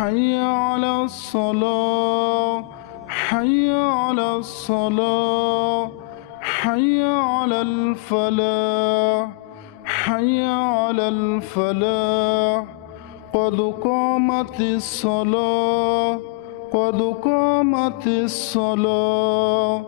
حي على الصلاة حي على الصلاة حي على الفلاح حي على الفلاح. قد قامت الصلاة قد قامت الصلاة.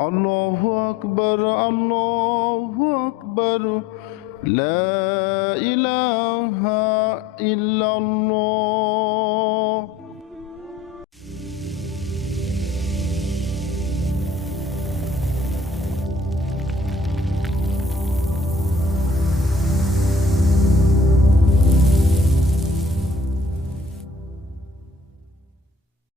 الله أكبر الله أكبر. لا إله إلا الله.